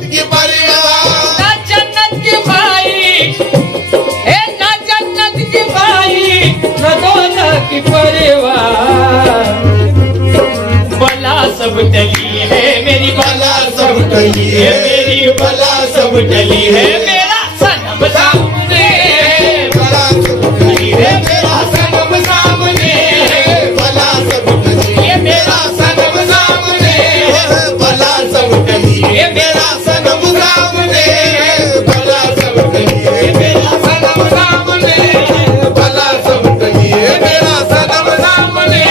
जन्नत की परिवार, ना जन्नत की भाई, ना जन्नत की भाई, न दोज़ख की परिवार। बला सब टली है मेरी, बला सब टली है मेरी बला सब टली है। मेरा सनम सामने है, बला सब टली है मेरा सनम सामने है, बला सब टली है मेरा सनम सामने है, बला सब टली है मेरा सनम सामने बला सब टली है मेरा सनम सामने है, बला सब टली है मेरा सनम सामने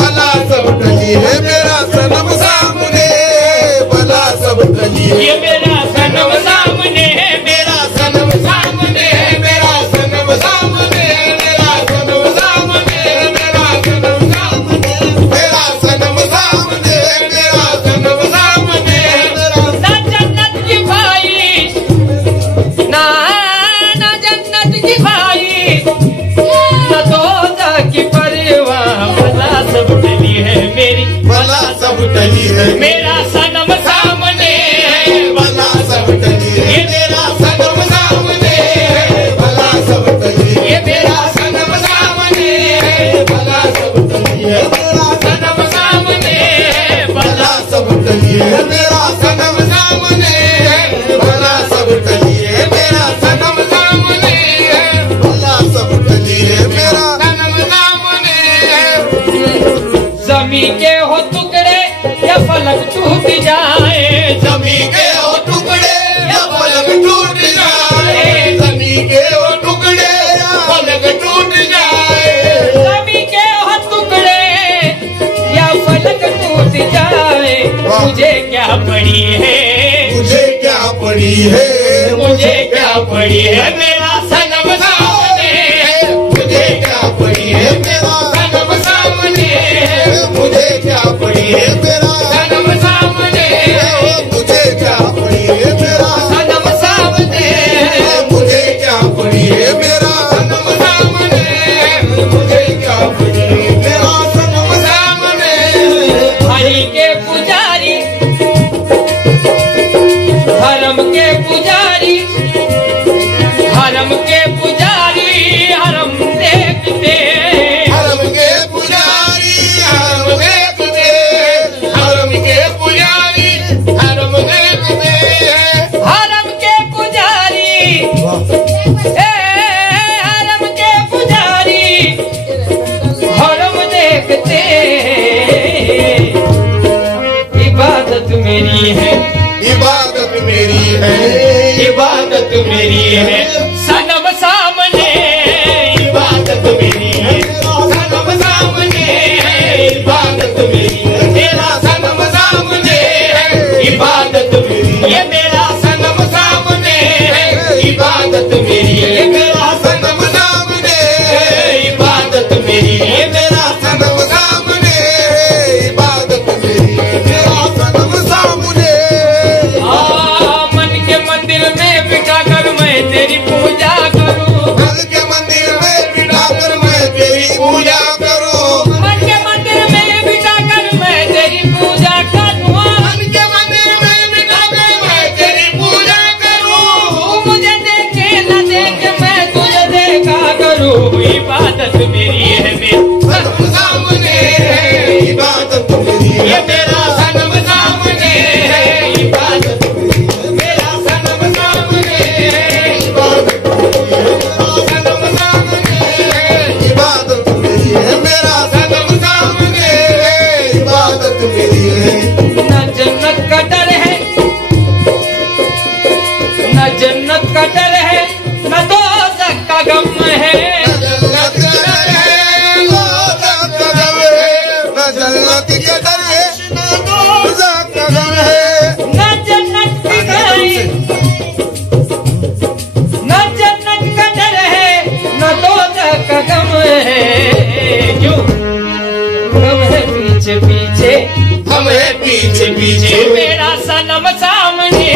बला सब टली है मेरा सनम सामने बला सब टली है ये मेरा सनम सामने है, मेरा सनम सामने मेरा सनम सामने मेरा सनम सामने मेरा सनम सामने मेरा सनम सामने मेरा सनम सामने ना जन्नत की भाई, ना जन्नत की भाई, न दोज़ख की परिवार। बला सब टली है मेरी, बला सब टली है मेरा सनम सामने है, बला सब टली है मेरा सनम सामने बला सब टली है ये मेरा सनम सामने बला सब टली है मेरा सनम सामने है, बला सब टली है मेरा सनम सामने बला सब टली है मेरा सनम सामने बला सब टली है मेरा सनम सामने जमी के हो टुकड़े या फलक टूट जाए, जमी के हो टुकड़े या पलक टूट जाए जमी के हो टुकड़े या पलक टूट जाए जमी के हो टुकड़े या फलक टूट जाए। मुझे क्या पड़ी है, मुझे क्या पड़ी है मुझे क्या पड़ी है, मेरा सनम सामने है, मुझे क्या पड़ी है मेरा सनम सामने है, मुझे क्या पड़ी है मेरा सनम सामने है, मुझे क्या पड़ी है मेरा सनम सामने है, मुझे क्या पड़ी है मेरा सनम सामने मुझे क्या पड़ी है मेरा सनम सामने हरि के पुजारी, हरम के पुजारी, हरम के पुजारी, हरम देखते, हरम के पुजारी हरम देखते हरम के पुजारी हरम देखते हरम के पुजारी, हरम के पुजारी, हरम देखते। इबादत मेरी है, इबादत मेरी है इबादत मेरी है, सनम सामने इबादत मेरी है, सनम सामने इबादत मेरी है मेरा सनम सामने इबादत मेरी ये मेरा सनम सामने इबादत मेरी है मेरा सनम सामने इबादत मेरी ये मेरा सनम सामने इबादत मेरी है मेरा सनम सामने मन के मंदिर में बिठा कर मैं तेरी पूजा करूं, मन के मंदिर में बिठा कर मैं तेरी पूजा करूं मन के मंदिर में बिठा कर मैं तेरी पूजा करूं, मन के मंदिर में बिठा कर मैं तेरी पूजा करूं तू मुझे देखे न देखे मैं तुझे देखा करूं। इबादत मेरी है मेरी, सनम सामने इबादत मेरी है ये मेरा सनम सामने इबादत मेरी है मेरा सनम सामने इबादत मेरी है सनम सामने इबादत मेरी है मेरा सनम सामने इबादत मेरी है न जन्नत का डर है, न जन्नत का डर है, न दोज़ख का गम है, जन्नत का डर है दोज़ख का गम है न जन्नत का डर है न दोज़ख का गम है न जन्नत की गई, न जन्नत का डर है, न दोज़ख का गम है। क्यों गम है पीछे पीछे, हमें पीछे पीछे मेरा सनम सामने